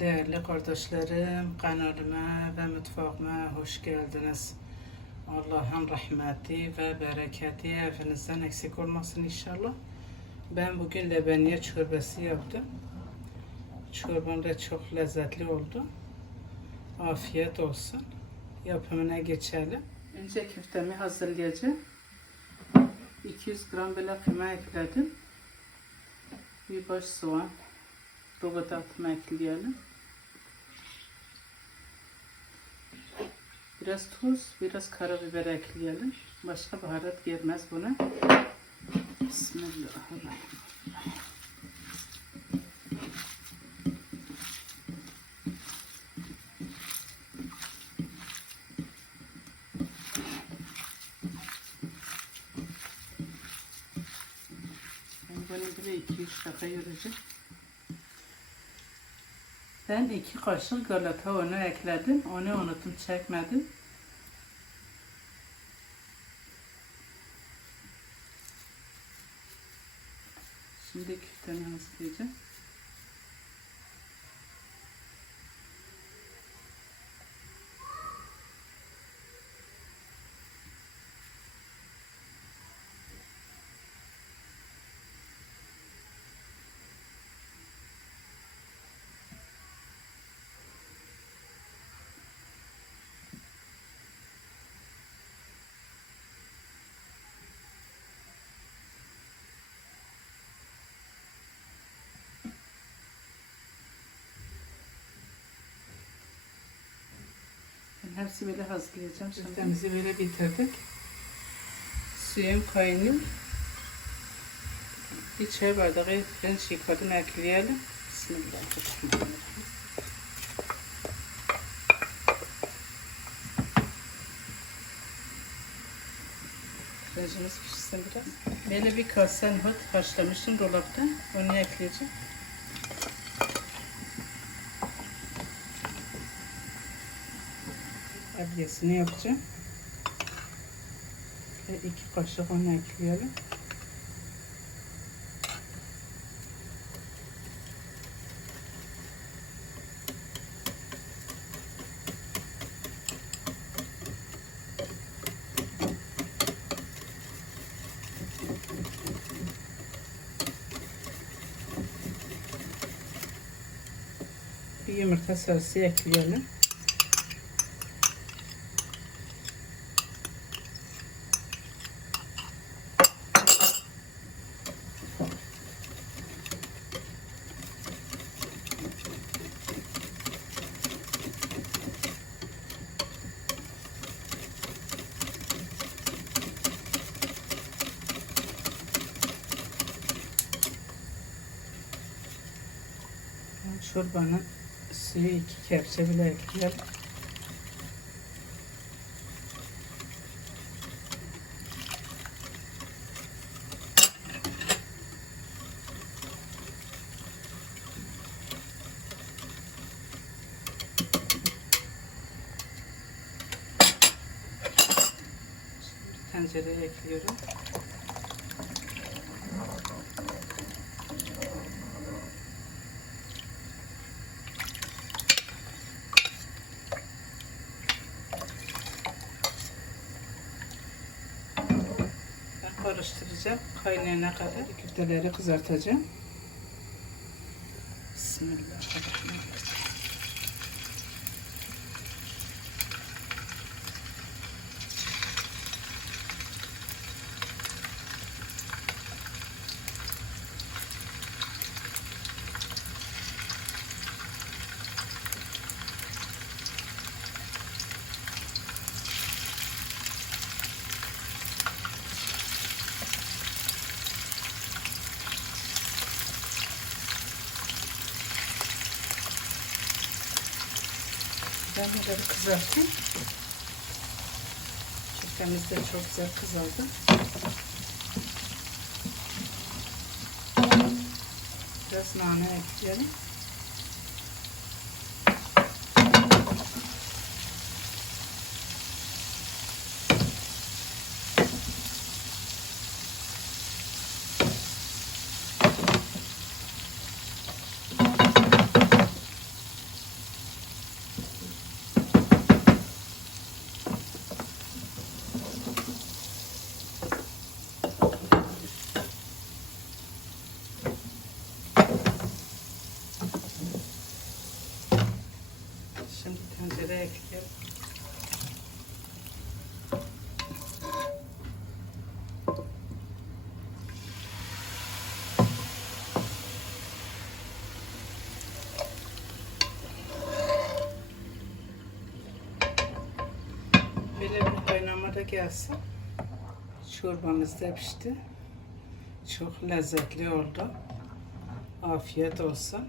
Değerli kardeşlerim, kanalıma ve mutfağıma hoş geldiniz. Allah'ın rahmeti ve bereketi evinizden eksik olmasın inşallah. Ben bugün lebeniye çorbası yaptım. Çorbam da çok lezzetli oldu. Afiyet olsun. Yapımına geçelim. Önce köftemi hazırlayacağım. 200 gram böyle kıyma ekledim. Bir baş soğan. Domatesim ekleyelim. Biraz tuz, biraz karabiber ekleyelim. Başka baharat girmez buna. Bismillahirrahmanirrahim. Bunu bile 2-3 dakika yoracağım. Ben iki kaşık galata unu ekledim. Onu unuttum çekmedim. Şimdi küftemi hazırlayacağım. Hepsi böyle hazırlayacağım. Şimdi Köftemizi böyle bitirdik. Suyum kaynıyor. Bir çay bardağı pirinç yıkadım ekleyelim. Bismillahirrahmanirrahim. Pirincimiz pişsin biraz. Böyle bir kase nohut haşlamıştım dolapta. Onu ekleyeceğim. Adyesini yapacağım. Ve iki kaşık onu ekleyelim. Bir yumurta sarısı ekleyelim. Çorbanın suyu iki kepçe bile. Şimdi tencereye ekliyorum. Ben karıştıracağım. Kaynayana kadar köfteleri kızartacağım. Bismillahirrahmanirrahim. Ben bunları kızartayım. De çok güzel kızardı. Biraz nane ekleyelim. Şimdi tencereye ekliyorum. Böyle gelsin. Çorbamız da pişti. Çok lezzetli oldu. Afiyet olsun.